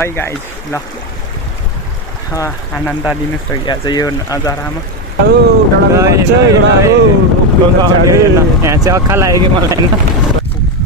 Hi guys ल आनन्द लिनुहोस् त यहाँ चाहिँ यो नजारामा यहाँ चाहिँ अक्खा लाग्यो कि मलाई होइन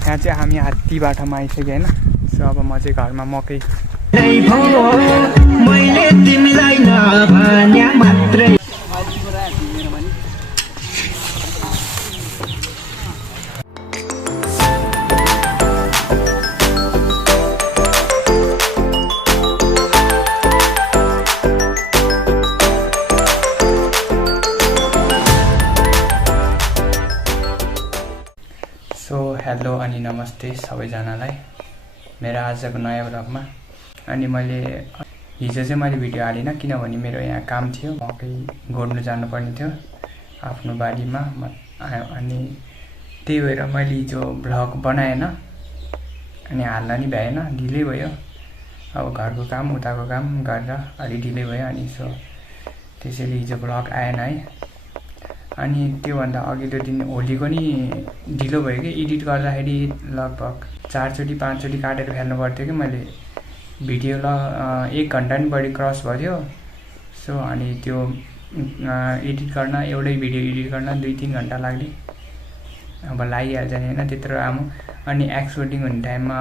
यहाँ चाहिँ हामी हात्ती बाटोमा आइसक्यो होइन सो अब म चाहिँ घरमा मकै हेलो अनि नमस्ते सबैजनालाई मेरो आजको नयाँ ब्लगमा। अनि मैले हिजो चाहिँ मैले भिडियो हालिनँ किनभने मेरो यहाँ काम थियो, मकै गोड्नु जानुपर्ने थियो आफ्नो बारीमा। अनि त्यही भएर मैले हिजो भ्लग बनाएन अनि हाल्न नि भ्याएन, ढिलै भयो। अब घरको काम उताको काम गरेर अलि ढिलै भयो अनि सो त्यसैले हिजो भ्लग आएन है। अनि त्योभन्दा अघिल्लो दिन होलीको नि ढिलो भयो कि एडिट गर्दाखेरि लगभग 4 चोटि 5 चोटि काटेर फाल्नु पर्थ्यो कि मैले भिडियो 1 घन्टा नि बढी क्रस भयो। सो अनि त्यो एडिट गर्न एउटै भिडियो एडिट गर्न 2-3 घन्टा लाग्ने, अब लागिहाल्छ नि होइन त्यत्रो लामो। अनि एक्सपोर्टिङ हुने टाइममा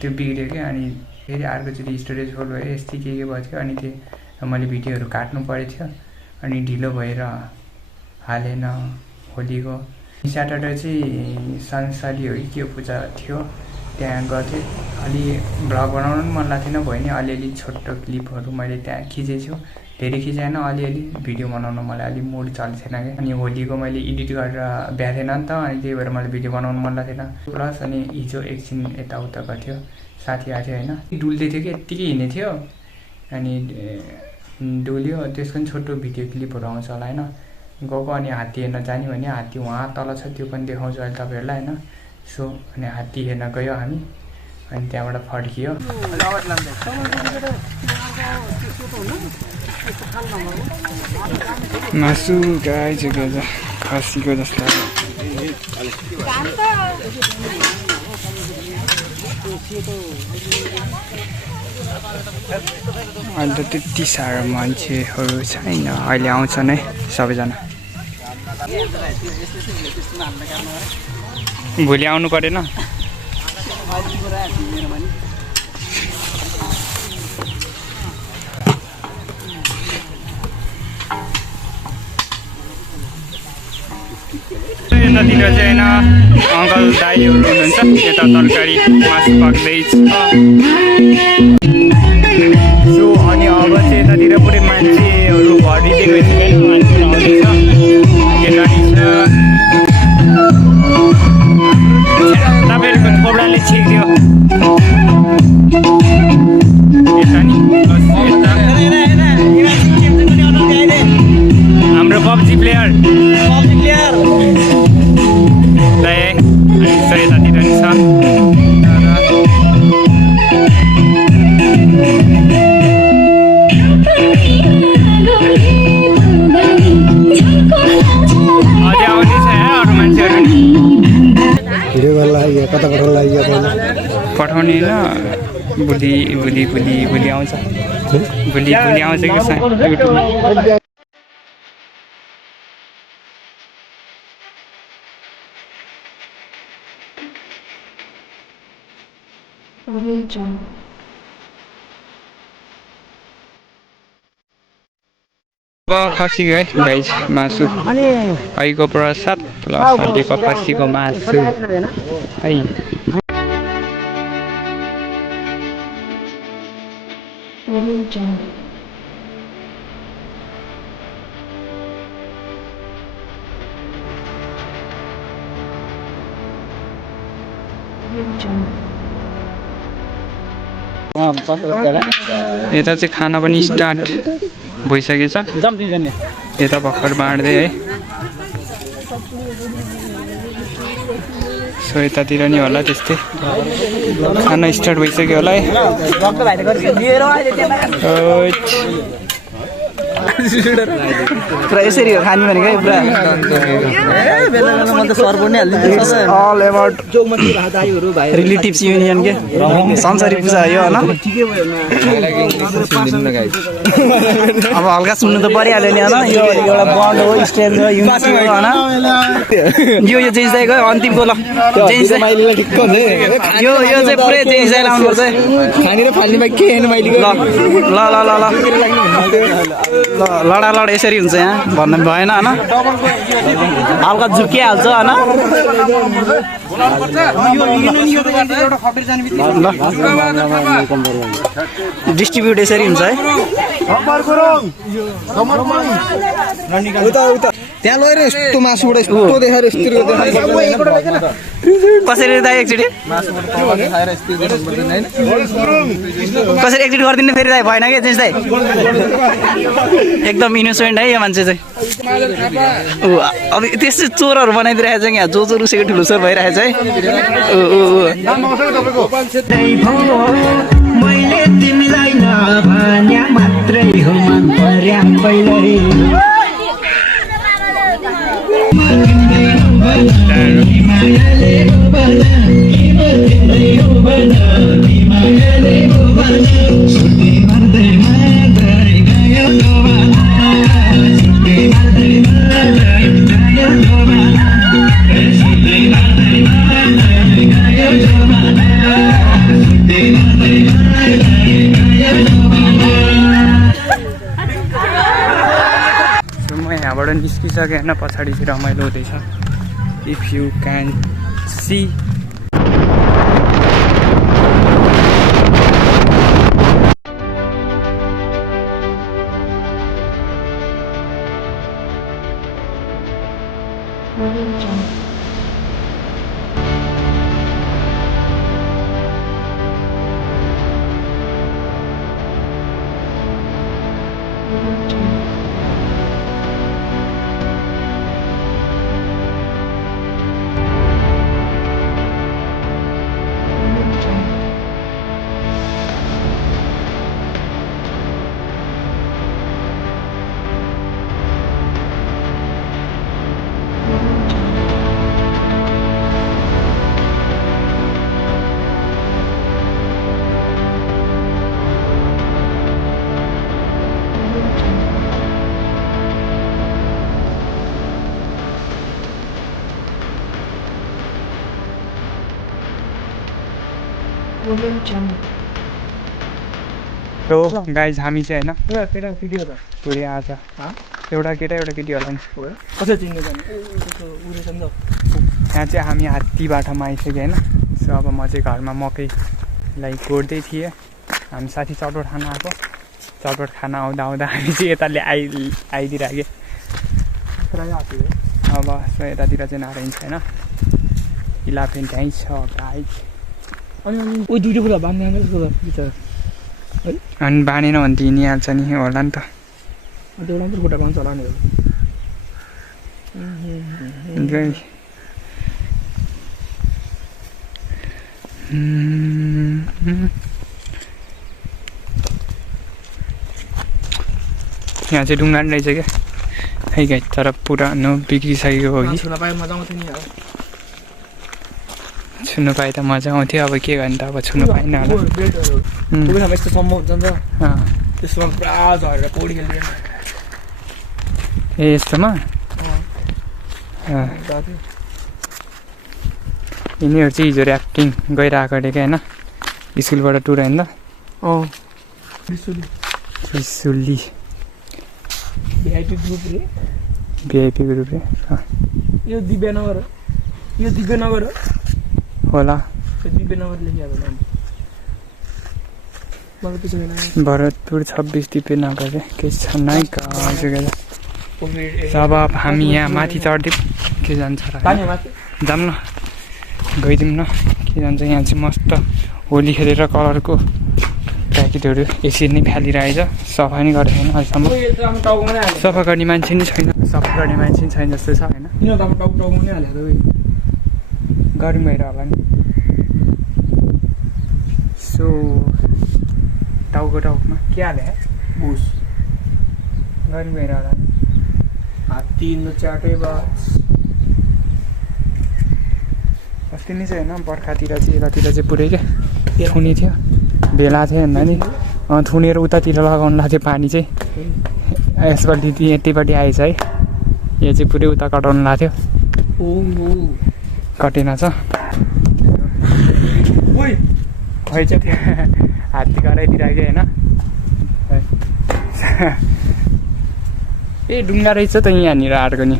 त्यो बिग्रियो कि अनि फेरि अर्कोचोटि स्टोरेज फुल भयो यस्तै के भयो अनि त्यो मैले भिडियोहरू काट्नु परेको थियो अनि ढिलो भएर हालेन होलीको। स्याटरडे चाहिँ संसारी हो कि के पूजा थियो त्यहाँ गर्थेँ। अलि भ्लग बनाउनु पनि मन लाग्थेन, भयो नि अलिअलि छोटो क्लिपहरू मैले त्यहाँ खिचेको छु, धेरै खिचेन अलिअलि। भिडियो बनाउनु मलाई अलिक मुड चल्थेन क्या, अनि होलीको मैले एडिट गरेर भ्याएन नि त, अनि त्यही भएर मैले भिडियो बनाउनु मन लाग्थेन। प्लस अनि हिजो एकछिन यताउता गर्थ्यो, साथी आएको थियो होइन, डुल्दै थियो कि यत्तिकै हिँडेको थियो अनि डुल्यो। त्यसको पनि छोटो भिडियो क्लिपहरू आउँछ होला होइन। गएको अनि हात्ती हेर्न जाने भने हात्ती वहाँ तल छ, त्यो पनि देखाउँछु अहिले तपाईँहरूलाई होइन। सो अनि हात्ती हेर्न गयो हामी अनि त्यहाँबाट फर्कियो। मासु गाई चाहिँ खसीको जस्तो अहिले त त्यति साह्रो मान्छेहरू छैन, अहिले आउँछन् है सबैजना। भोलि आउनु परेन यतातिर चाहिँ होइन अङ्कल दाइहरू हुनुहुन्छ, यता तरकारी मासु पाक्दैछ। सो अनि अब चाहिँ यतातिर पुरै मान्छेहरू भरिदिएको छ, मान्छेहरू आउँदैछ। तपाईँहरूको थोब्राले छिक्दियो यता नि हाम्रो पब्जी प्लेयर यतातिर नि छ। अझै आउने छ अरू मान्छेहरू नि पठाउने होइन, भोलि आउँछ, भोलि आउँछ कि युट्युबमा। खसीको है गाइस मासु, आइको प्रसाद प्लस हड्डीको खसीको मासु है। यता चाहिँ खाना पनि स्टार्ट भइसकेछ, यता भर्खर बाँड्दै है। सो यतातिर नि होला त्यस्तै खाना स्टार्ट भइसक्यो होला है। पुरा यसरी हो खाने भनेको है पुरा अल एबाउट रिलेटिभ्स युनियन के संसारी पूजा हो यो होइन अब हल्का सुन्नु त परिहाल्यो नि होइन यो एउटा बन्ड हो स्टेज हो युनिटी हो होइन यो चेन्ज दाइको अन्तिमको ल चेन्ज यो चाहिँ पुरै चेन्ज दाइ लाउनुपर्छ ल ल ल ल लडालड यसरी हुन्छ यहाँ भन्नु भएन होइन हल्का झुकिहाल्छ होइन डिस्ट्रिब्युट यसरी हुन्छ है त्यहाँ लगेर यस्तो मासुबाट यस्तो देखाएर कसरी दाइ एकचोटि कसरी एकचोटि गरिदिनु फेरि दाइ भएन क्या चेन्ज दाइ एकदम इनोसेन्ट है यो मान्छे चाहिँ अब त्यस्तो चोरहरू बनाइदिइरहेको छ यहाँ जो रुसेको ठुलो चोर भइरहेको छ है मैले तिमीलाई नभन्या मात्रै हो मन पर्या पहिल्यै यहाँबाट निस्किसकेँ होइन पछाडि चाहिँ रमाइलो हुँदैछ इफ यु क्यान सी हो गाइज हामी चाहिँ होइन केटा भिडियो त पुरै आज एउटा केटा एउटा केटी होला नि कसरी चिन्नु जाने यहाँ चाहिँ हामी हात्ती बाटोमा आइसक्यो होइन सो अब म चाहिँ घरमा मकैलाई गोड्दै थिएँ हामी साथी चटपट खान आएको चटपट खाना आउँदा आउँदा हामी चाहिँ यताले आइदिइराख्यो अब सो यतातिर चाहिँ नारायण छैन इलाफेन त्यहीँ छ गाइज अनि दुईवटा कुरा बाँध्ने बिचरा अनि बाँधेन भने त हिँडिहाल्छ नि होला नि त एउटा मात्रै खुट्टा बाँध्छ होला नि यहाँ चाहिँ ढुङ्गान रहेछ क्या खै गाई तर पुरानो बिग्रिसकेको हो कि छुनु पाए त मजा आउँथ्यो अब के गर्ने त अब छुनु पाएन होला यस्तो सम्भव हुन्छ नि त त्यसमा पुरा झरेर पौडी खेल्ने ए यस्तोमा यिनीहरू चाहिँ हिजो ऱ्याफ्टिङ गइरहेको अरे क्या होइन स्कुलबाट टुर होइन त्रिशुली भिआइपी ग्रुप रे यो दिव्यनगर होला दिव्यनगर लेखिहाल्नु नाम मलाई त्यसो होइन भरतपुर 26 दिव्यनगर रे के छ नै हजुर जब हामी यहाँ माथि चढ्दै के जान्छ र जाऊँ न गइदिउँ न के जान्छ यहाँ चाहिँ मस्त होली खेलेर कलरको प्याकेटहरू यसरी नै फालिरहेछ सफा नि गरेको छैन अहिलेसम्म सफा गर्ने मान्छे नि छैन सफा गर्ने मान्छे नि छैन जस्तो छ होइन गरौँ भएर होला नि सो टाउकोमा के हाले भुस गर्मी भएर होला हात्ती चाटै बस अस्ति नै चाहिँ होइन बर्खातिर चाहिँ यतातिर चाहिँ पुरै क्या थुनी थियो भेला थियो भन्दा नि थुनेर उतातिर लगाउनु लाग्थ्यो पानी चाहिँ यसपट्टि यतिपट्टि आएछ है यो चाहिँ पुरै उता कटाउनु लाग्थ्यो कटेन छ खै चाहिँ हात्ती कराइदिइराख्यो होइन ए ढुङ्गा रहेछ त यहाँनिर आएको नि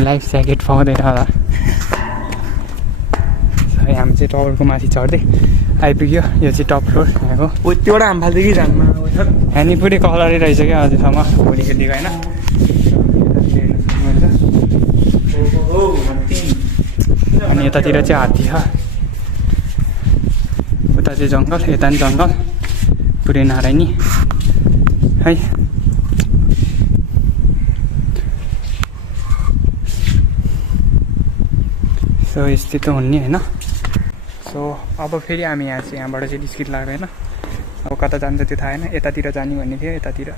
लाइफ ज्याकेट पाउँदैन होला हामी चाहिँ टावरको माथि चढ्दै आइपुग्यो यो चाहिँ टप फ्लोर यहाँको त्योबाट हाम फाल्थ्यो कि जानमा हामी पुरै कलरै रहेछ क्या अझैसम्म भोलि खेलिदिएको होइन अनि यतातिर चाहिँ हात्ती छ उता चाहिँ जङ्गल यता नि जङ्गल पुरै नारायणी है सो यस्तै त हुने होइन सो अब फेरि हामी यहाँ चाहिँ यहाँबाट चाहिँ निस्किनु लाग्दैन अब कता जान्छ त्यो थाहा होइन यतातिर जाने भन्ने थियो यतातिर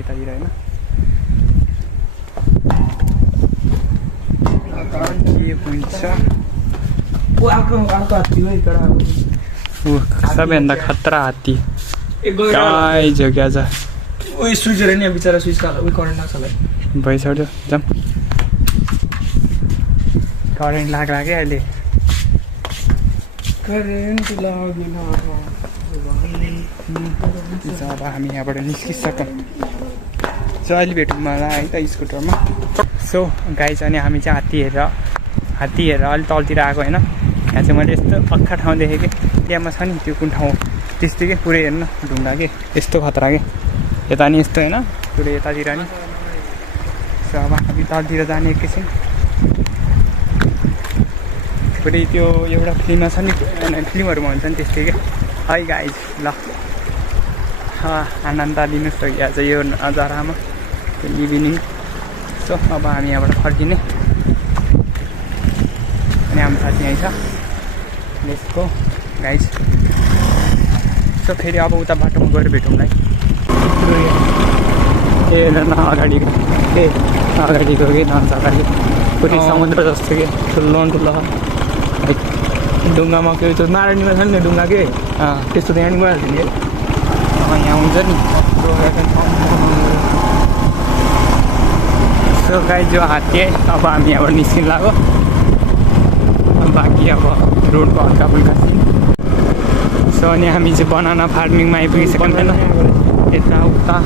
होइन के हुन्छ सबैभन्दा खतरा हात्ती काय जग्गा छ उयो स्विच हेर नि बिचरा स्विच उयो करेन्ट लाग्छ भइसक्यो जाउँ करेन्ट लाग्ला क्या अहिले करेन्ट लाग्यो अब हामी यहाँबाट निस्किसक्यौँ सो अहिले भेटौँ मलाई है त स्कुटरमा सो गाइज अनि हामी चाहिँ हात्ती हेरेर अलिक तलतिर आएको होइन यहाँ चाहिँ मैले यस्तो अक्खा ठाउँ देखेँ कि त्यहाँमा छ नि त्यो कुन ठाउँ त्यस्तै के पुरै हेर्नु ढुङ्गा के यस्तो खतरा के यता नि यस्तो होइन पुरै यतातिर नि सो अब हामी तलतिर जाने एकैछिन पुरै त्यो एउटा फिल्ममा छ नि फिल्महरूमा हुन्छ नि त्यस्तै क्या है गाइज ल आनन्द लिनुहोस् त यहाँ चाहिँ यो नजारामा इभिनिङ सो अब हामी यहाँबाट फर्किने अनि हाम्रो साथी यहीँ छ लेट्स गो गाइज सो फेरि अब उता बाटोमा गएर भेटौँला ए न अगाडिको अगाडिको कि अगाडि पुरै समुद्र जस्तो कि ठुलो ठुलो ढुङ्गामा के त्यो नारायणीमा छ नि ढुङ्गा के त्यस्तो त यहाँ नि भइहाल्छ नि यहाँ हुन्छ नि सो गाइज जो हात्ती है अब हामी यहाँबाट निस्किनु लाग्यो बाँकी अब रोडको हल्का फुल्का सिन सो अनि हामी चाहिँ बनाना फार्मिङमा आइपुगिसक्यौँ होइन यताउता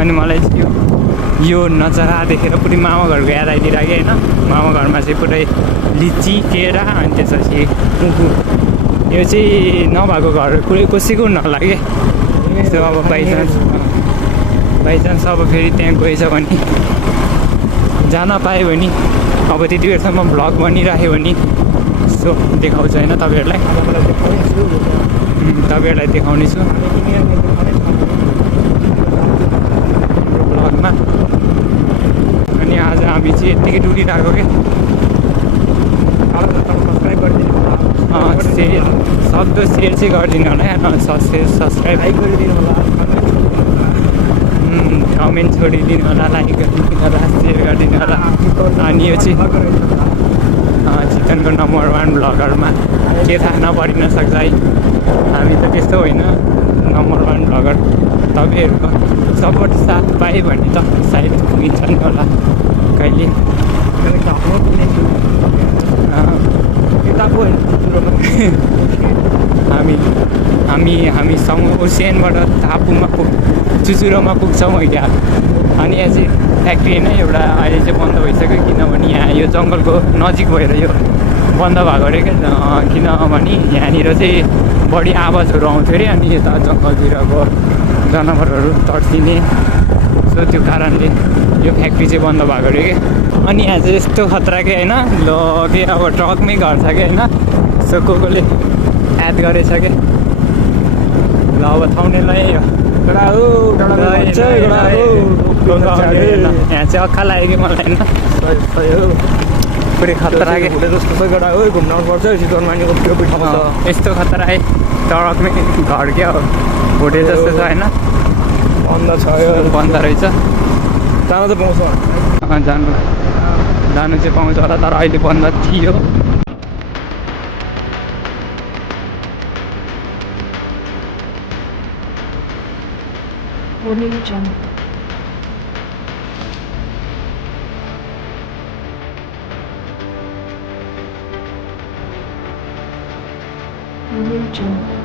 अनि मलाई चाहिँ यो नजारा देखेर पुरै मामा घरको याद आइदिइराख्यो होइन मामा घरमा चाहिँ पुरै लिची केरा अनि त्यसपछि उखु यो चाहिँ नभएको घर कुनै कसैको नहोला कि यस्तो अब बाइचान्स अब फेरि त्यहाँ गएछ भने जान पायो भने अब त्यति बेरसम्म भ्लग बनिराख्यो भने सो देखाउँछु होइन तपाईँहरूलाई देखाउने छु भ्लगमा अनि आज हामी चाहिँ यत्तिकै डुलिरहेको क्या सेयर सक्दो सेयर चाहिँ गरिदिनु होला सब्सक्राइब गरिदिनु होला कमेन्ट छोडिदिनु होला लाइक गरिदिनु होला सेयर गरिदिनु होला अनि यो चाहिँ चिकनको नम्बर 1 भ्लगरमा के थाहा नपरिन सक्छ है हामी त त्यस्तो होइन नम्बर 1 भ्लगर तपाईँहरूको सपोर्ट साथ पाएँ भने त सायद पुगिन्छ नि होला कहिले हामी ओसियनबाट थापुमा चुचुरोमा पुग्छौँ क्या अनि यहाँ चाहिँ फ्याक्ट्री होइन एउटा अहिले चाहिँ बन्द भइसक्यो किनभने यहाँ यो जङ्गलको नजिक भएर यो बन्द भएको अरे क्या किनभने यहाँनिर चाहिँ बढी आवाजहरू आउँथ्यो अरे अनि यता जङ्गलतिरको जनावरहरू तड्सिने सो त्यो कारणले यो फ्याक्ट्री चाहिँ बन्द भएको अरे क्या अनि यहाँ चाहिँ यस्तो खतरा के होइन ल के अब ट्रकमै घर छ कि होइन सो कोले एड गरेछ क्या ल अब थाउने ल यहाँ चाहिँ अक्खा लाग्यो कि मलाई होइन पुरै खतरा के भुले जस्तो छ गडा हो घुम्न आउनुपर्छ चितवन मानेको त्यो ठाउँ छ यस्तो खतरा है सडकमै घर क्या हो होटेल जस्तो छ होइन बन्द छ यो बन्द रहेछ जान त पाउँछ जानु चाहिँ पाउँछ होला तर अहिले बन्द थियो Audio Jungle. Audio Jungle.